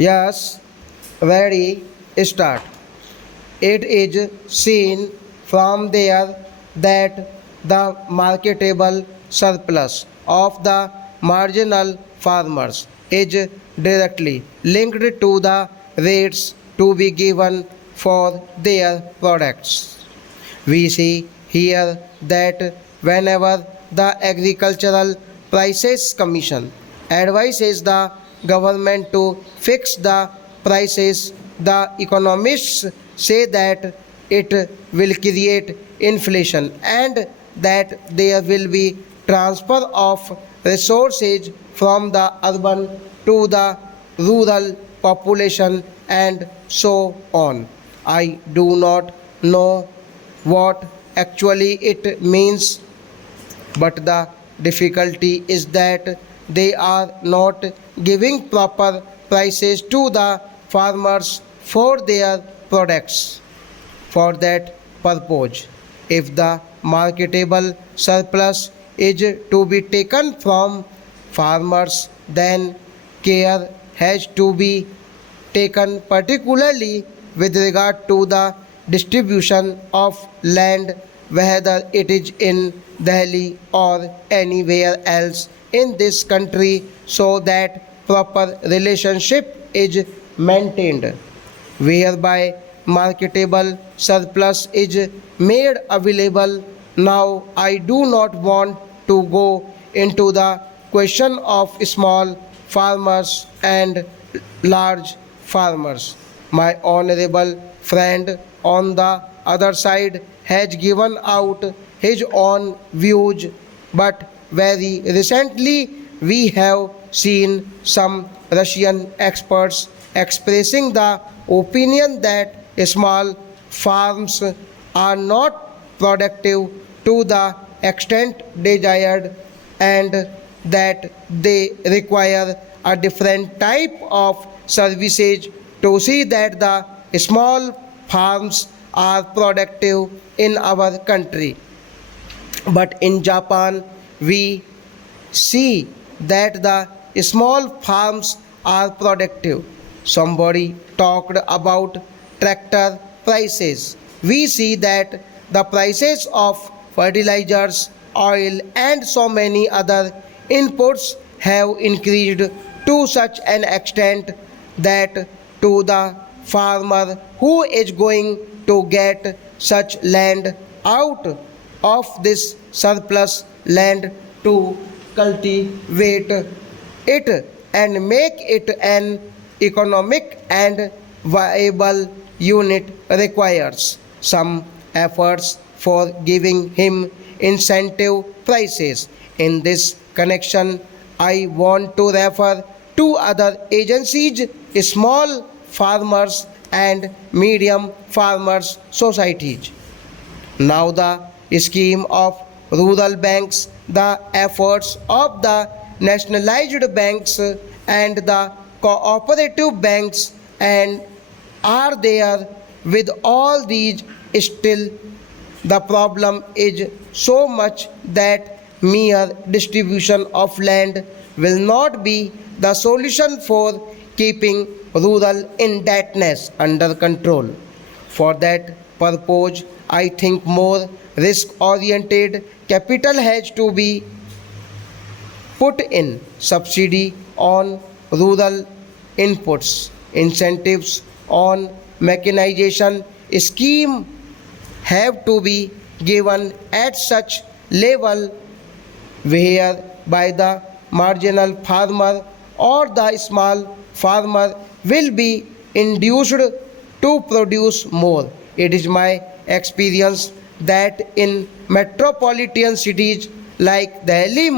Yes, ready, start. It is seen from there that the marketable surplus of the marginal farmers is directly linked to the rates to be given for their products. We see here that whenever the Agricultural Prices Commission advises the government to fix the prices, the economists say that it will create inflation and that there will be transfer of resources from the urban to the rural population and so on. I do not know what actually it means, but the difficulty is that they are not giving proper prices to the farmers for their products. For that purpose, if the marketable surplus is to be taken from farmers, then care has to be taken particularly with regard to the distribution of land, whether it is in Delhi or anywhere else in this country, so that proper relationship is maintained, whereby marketable surplus is made available. Now, I do not want to go into the question of small farmers and large farmers. My honorable friend on the other side has given out his own views, but very recently we have seen some Russian experts expressing the opinion that small farms are not productive to the extent desired and that they require a different type of services to see that the small farms are productive in our country. But in Japan, we see that the small farms are productive. Somebody talked about tractor prices. We see that the prices of fertilizers, oil, and so many other inputs have increased to such an extent that to the farmer who is going to get such land out of this surplus land to cultivate it and make it an economic and viable unit requires some efforts for giving him incentive prices. In this connection, I want to refer to other agencies, small farmers and medium farmers societies. Now the scheme of rural banks, the efforts of the nationalized banks and the cooperative banks and are there. With all these, still the problem is so much that mere distribution of land will not be the solution for keeping rural indebtedness under control. For that purpose, I think more risk oriented capital has to be put in, subsidy on rural inputs, incentives on mechanization scheme have to be given at such level whereby the marginal farmer or the small farmer will be induced to produce more. It is my experience that in metropolitan cities like Delhi,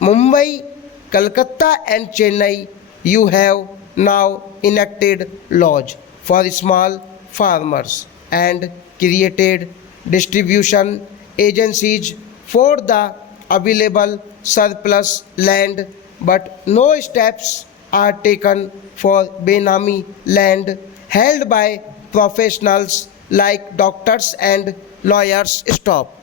Mumbai, Calcutta, and Chennai, you have now enacted laws for small farmers and created distribution agencies for the available surplus land, but no steps are taken for Benami land held by professionals like doctors and lawyers. Stop.